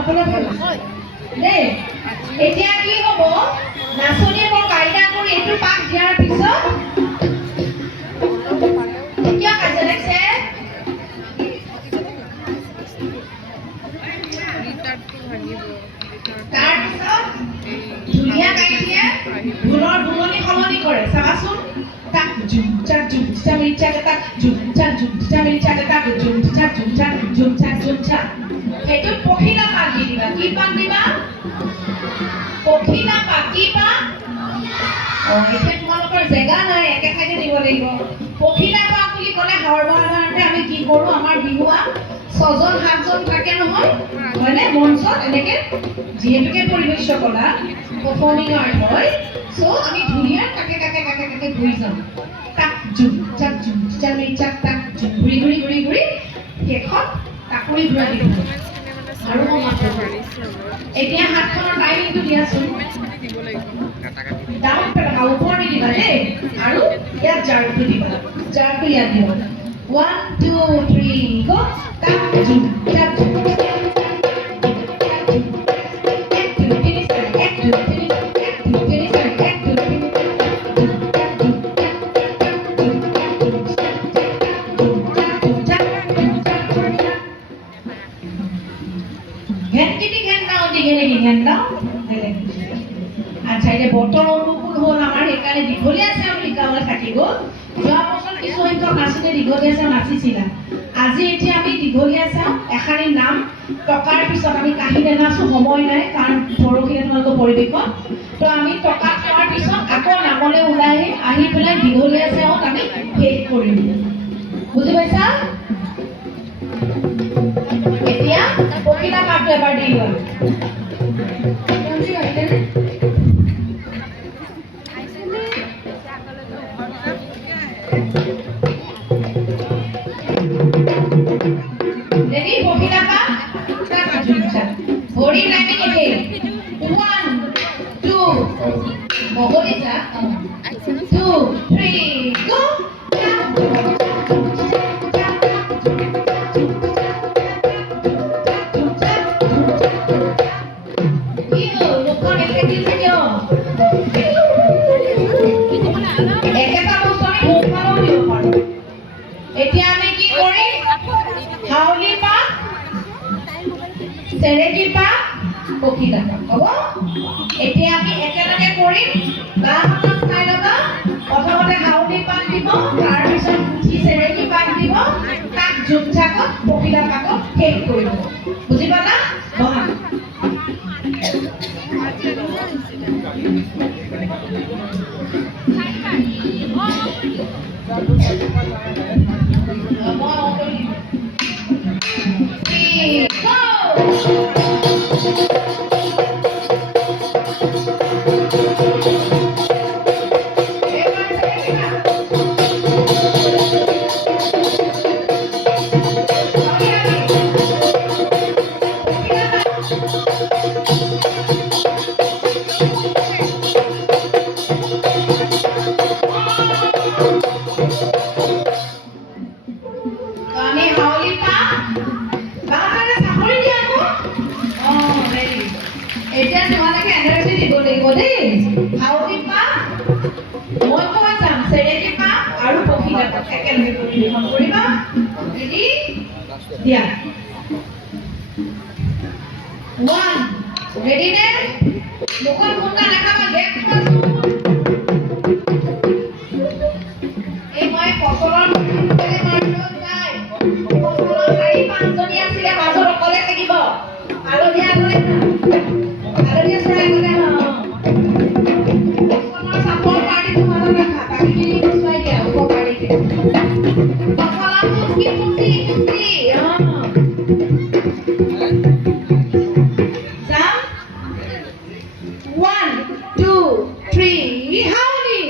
অকলে ভাল দেই এতিয়া কি হ'ব নাচনী মই কাইদা কৰি এইটো পাক দিয়াৰ পিছত এতিয়া কাজে লাগছে তাৰপিছত ধুনীয়া কাইটিয়ে ঢোলৰ বুমনি সলনি কৰে চাবাচোন তাক জুম চাক মিৰি চাক তাক জুম চাক মিৰি চাক তাক জুম চাক সেইটো পখিলা পাক দি দিবা কি পাক দিবা পখিলা পাক কি পাক এতিয়া তোমালোকৰ জেগা নাই একে ঠাইতে দিব লাগিব পখিলা পাক বুলি ক'লে সৰ্বসাধাৰণতে আমি কি কৰোঁ আমাৰ বিহুৱা 6জন 7জন থাকে নহয় হয়নে মঞ্চত এনেকে যিহেতুকে পৰিৱেশ কলা পাৰফৰ্মিং আৰ্ট হয় সো আমি ধুনীয়া কাকে ঘূৰি যাওঁ তাক জুম চাক মিৰি চাক তাক জুম ঘূৰি শেষত তাকুৰি ঘূৰাই দিব আৰু এতিয়া হাতখনৰ টাইমিংটো দিয়াচোন ডাউন পেলাবা ওপৰ দি দিবা দেই আৰু ইয়াত জাৰটো দিবা জাৰটো ইয়াত দিবা 1 2 3 গো তাক জুম চাক আচ্ছা এটা বতৰ অনুকূল হ'ল আমাৰ সেইকাৰণে দীঘলীয়া চেও লিখাবলৈ থাকিব যোৱা বছৰ কিছু সংখ্যক নাচনীয়ে দীঘলীয়া চেও নাচিছিলা আজি এতিয়া আমি দীঘলীয়া চেও এশাৰী নাম টকাৰ পিছত আমি কাহিনী নাচো সময় নাই কাৰণ পৰহিলে তোমালোকৰ পৰিৱেশত তো আমি টকা খোৱাৰ পিছত আকৌ নামলৈ ওলাই আহি পেলাই দীঘলীয়া চেওত আমি শেষ কৰিম বুজি পাইছা এতিয়া পখিলা পাকটো এবাৰ দি লোৱা Ready? Pokila pa? Body timing again. 1, 2. Body sa? 2, 3, go. এতিয়া আমি কি কৰিম হাউলি পাক চেৰেকি পাক পখিলা পাক হ'ব এতিয়া আমি একেলগে কৰিম বাহাতৰ চাই লগা প্ৰথমতে হাউলি পাক দিব তাৰ পিছত উঠি চেৰেকি পাক দিব তাক জুমচাকত পখিলা পাকত শেষ কৰিব বুজি পালা বহা এতিয়া তোমালোকে এনাৰ্জি দিব লাগিব দেই হাউলি পাক মই কৈ যাম চেৰেকি পাক আৰু পখিলা পাক একেলগে পৰিৱেশন কৰিবা ৰেডি দিয়া 1 ৰেডি নে মুখৰ মুখা দেখাবা গেপ এই মই ফসলৰ মাৰিব যায় ফসলৰ 4-5 জনী আছিলে মাজত অকলে থাকিব আলহী আগলে আলহী চৰাই গলে ফসলৰ চাপৰ পাৰি তোমালোক ৰাখা বাকীখিনি গুচাই দিয়া উপকাৰী ফসলৰ পুষ্টি যাম 1 2 3 হাউলি